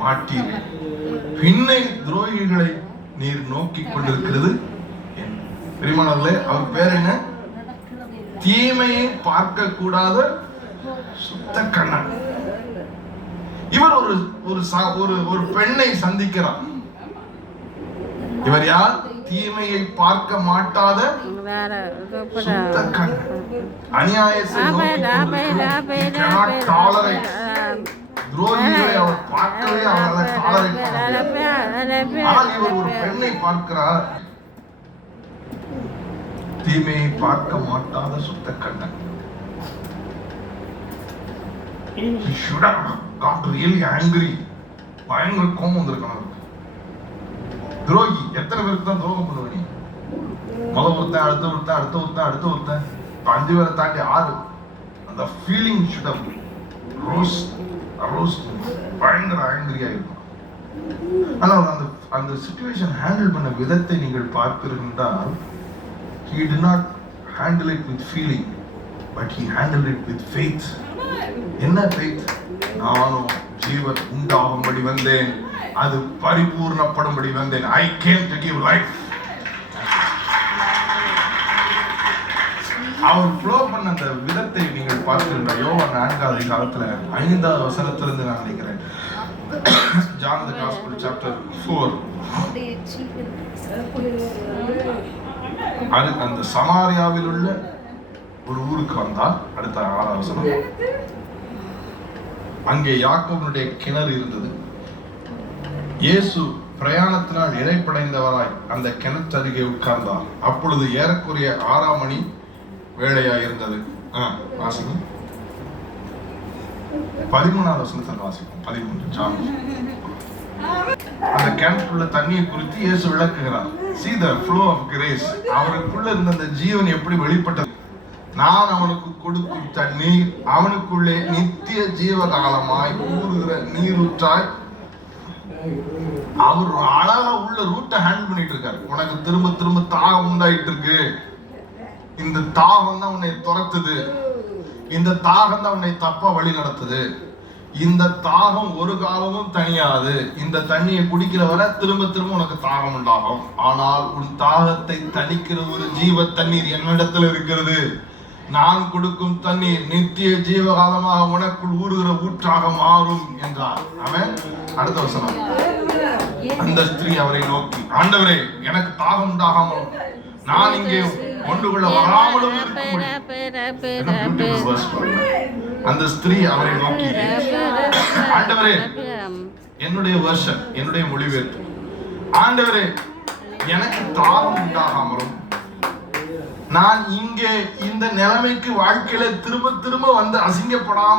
மாட்டீர்கள். பின்னை துரோகிகளை நீர் நோக்கி கொண்டிருக்கிறது. பிரியமானவர்களே, அவர் பேர் என்ன? தீமையை பார்க்க கூடாத சுத்த கண்ணன். இவர் ஒரு பெண்ணை சந்திக்கிறார். இவர் யார்? தீமையை பார்க்க மாட்டாத சுத்த கண்ணன். அநியாயத்தை துரோகிகளை அவர் பார்க்கவே அவரால் டாலரேட் பண்ண முடியாது. ஆனால் இவர் ஒரு பெண்ணை பார்க்கிறார், தீமையை பார்க்க மாட்டாத சுத்த Kannan. He should have got really angry. பயங்கர கோபம் வந்திருக்கணும் அவருக்கு. துரோகி எத்தனை பேருக்கு தான் துரோகம் பண்ணுவ நீ? முதல் ஒருத்தன், அடுத்த ஒருத்தன் 5 பேரை தாண்டி 6. அந்த ஃபீலிங் should have rose பயங்கர ஆங்கிரியா இருக்கும். ஆனால் அந்த சிச்சுவேஷன் ஹேண்டில் பண்ண விதத்தை நீங்கள் பார்ப்பீர்கள் என்றால், he did not handle it with feeling, but he handled it with faith. என்ன faith? நானும் ஜீவன் உண்டாகும்படி வந்தேன், அது பரிபூர்ணப்படும்படி வந்தேன். I came to give life. அவர் ஃப்ளோ பண்ண அந்த விதத்தை நீங்கள் பார்க்கின்ற யோவான் 4வது அதிகாரத்துல 5வது வசனத்திலிருந்து நான் நினைக்கிறேன். John the Gospel chapter 4. அந்த சமாரியாவில் உள்ள ஒரு ஊருக்கு வந்தார். அடுத்த 6வது வசனம். அங்கே யாக்கோபுடைய கிணறு இருந்தது. இயேசு பிரயாணத்தினால் இளைப்படைந்தவராய் அந்த கிணற்றருகே உட்கார்ந்தார். அப்பொழுது ஏறக்குறைய 6ஆம் மணி வேளையாய் இருந்தது. வாசிக்கும் 13வது வசனத்தில் வாசிக்கும். 13 அந்த கிணற்றுள்ள தண்ணியை குறித்து இயேசு விளக்குகிறார். See the flow of grace. அவருக்குள்ள இருந்த அந்த ஜீவன் எப்படி வெளிப்பட்டது? நான் அவனுக்கு கொடுக்கும் தண்ணீர் அவனுக்குள்ளே நித்திய ஜீவகாலமாய் ஊறுகிற நீரூற்றாய். அவர் அழகா உள்ள ரூட்டை ஹேண்டில் பண்ணிட்டு இருக்காரு. உனக்கு திரும்ப திரும்ப தாகம் உண்டாயிட்டு இருக்கு, இந்த தாகம் தான் உன்னை துரத்துது, இந்த தாகம் தான் உன்னை தப்பா வழி நடத்துது, இந்த தாகம் ஒரு காலமும் தனியாது, இந்த தண்ணியை குடிக்கிற வரை திரும்ப திரும்ப உனக்கு தாகம் உண்டாகும். ஆனால் உன் தாகத்தை தணிக்கிற ஒரு ஜீவ தண்ணீர் என்னிடத்தில் இருக்கிறது. நான் கொடுக்கும் தண்ணீர் நித்திய ஜீவகாலமாக உனக்குள் ஊறுகிற ஊற்றாக மாறும் என்றார். அவன் அடுத்த வசனம். அந்த ஸ்திரீ அவரை நோக்கி, ஆண்டவரே, எனக்கு தாகம் உண்டாகாமலும் நான் இங்கே கொண்டு கொள்ள வராமலும் அந்த ஸ்திரீ அவரை நோக்கி, ஆண்டவரே, என்னுடைய வெர்ஷன், என்னுடைய மொழிபெயர்ப்பு, ஆண்டவரே, எனக்கு தாகம் உண்டாகாமலும் நான் இங்கே இந்த நிலைமைக்கு வாழ்க்கையில திரும்ப திரும்ப வந்து அசிங்கப்படாமல்